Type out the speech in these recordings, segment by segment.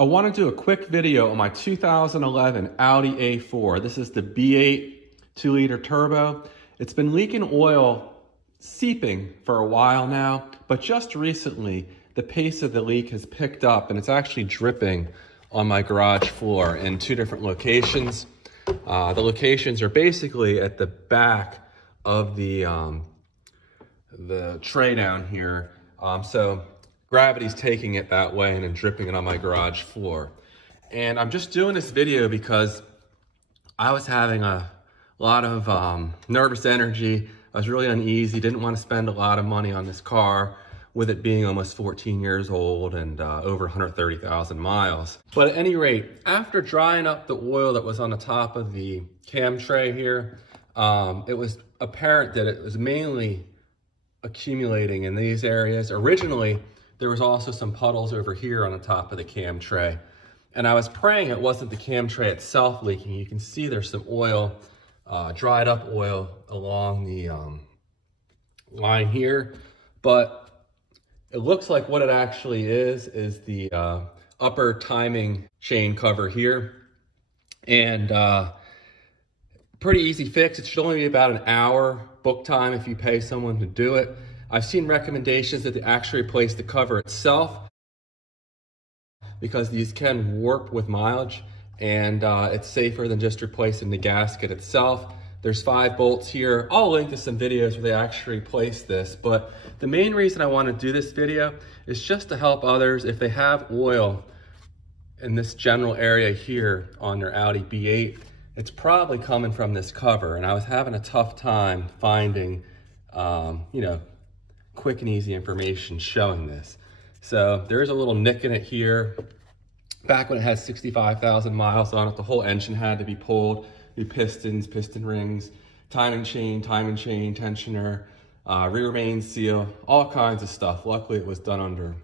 I want to do a quick video on my 2011 Audi A4. This is the V8 2-liter turbo. It's been leaking oil, seeping for a while now, but just recently the pace of the leak has picked up and it's actually dripping on my garage floor in two different locations. The locations are basically at the back of the tray down here. So gravity's taking it that way and then dripping it on my garage floor. And I'm just doing this video because I was having a lot of nervous energy. I was really uneasy, didn't want to spend a lot of money on this car with it being almost 14 years old and over 130,000 miles. But at any rate, after drying up the oil that was on the top of the cam tray here, it was apparent that it was mainly accumulating in these areas. Originally, there was also some puddles over here on the top of the cam tray. And I was praying it wasn't the cam tray itself leaking. You can see there's some oil, dried up oil along the line here. But it looks like what it actually is the upper timing chain cover here. And pretty easy fix. It should only be about an hour book time if you pay someone to do it. I've seen recommendations that they actually replace the cover itself because these can warp with mileage, and it's safer than just replacing the gasket itself. There's 5 bolts here. I'll link to some videos where they actually replace this, but the main reason I want to do this video is just to help others if they have oil in this general area here on their Audi B8. It's probably coming from this cover, and I was having a tough time finding, quick and easy information showing this. So there's a little nick in it here. Back when it had 65,000 miles on it, the whole engine had to be pulled. New pistons, piston rings, timing chain, tensioner, rear main seal, all kinds of stuff. Luckily, it was done under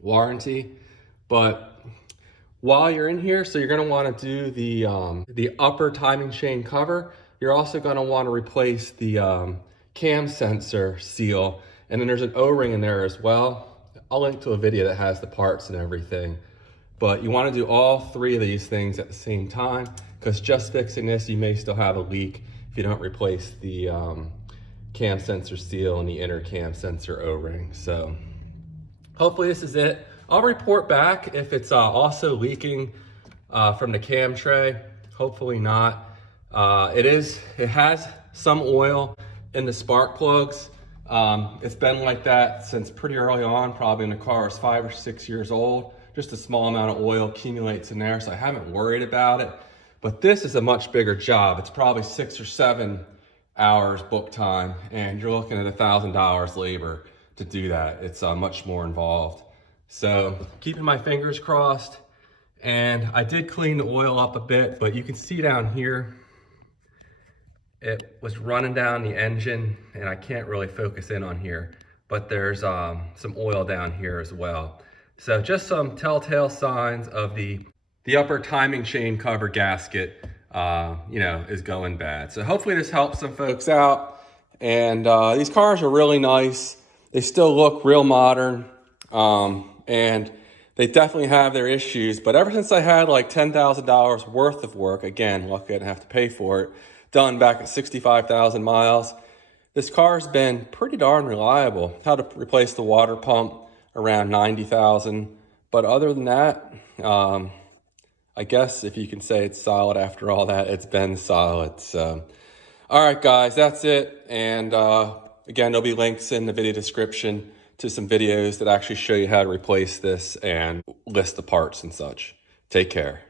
warranty. But while you're in here, so you're going to want to do the upper timing chain cover. You're also going to want to replace the cam sensor seal, and then there's an O-ring in there as well. I'll link to a video that has the parts and everything. But you want to do all 3 of these things at the same time, because just fixing this, you may still have a leak if you don't replace the cam sensor seal and the inner cam sensor O-ring. So hopefully this is it. I'll report back if it's also leaking from the cam tray. Hopefully not. It has some oil in the spark plugs. It's been like that since pretty early on, probably in the car is 5 or 6 years old. Just a small amount of oil accumulates in there, so I haven't worried about it. But this is a much bigger job. It's probably 6 or 7 hours book time, and you're looking at $1,000 labor to do that. It's much more involved. So keeping my fingers crossed, and I did clean the oil up a bit, but you can see down here, it was running down the engine, and I can't really focus in on here, but there's some oil down here as well. So just some telltale signs of the upper timing chain cover gasket, is going bad. So hopefully this helps some folks out. And these cars are really nice. They still look real modern. And they definitely have their issues, but ever since I had like $10,000 worth of work, again, lucky I didn't have to pay for it, done back at 65,000 miles, this car's been pretty darn reliable. Had to replace the water pump around 90,000, but other than that, I guess if you can say it's solid after all that, it's been solid. So, all right, guys, that's it. And again, there'll be links in the video description to some videos that actually show you how to replace this and list the parts and such. Take care.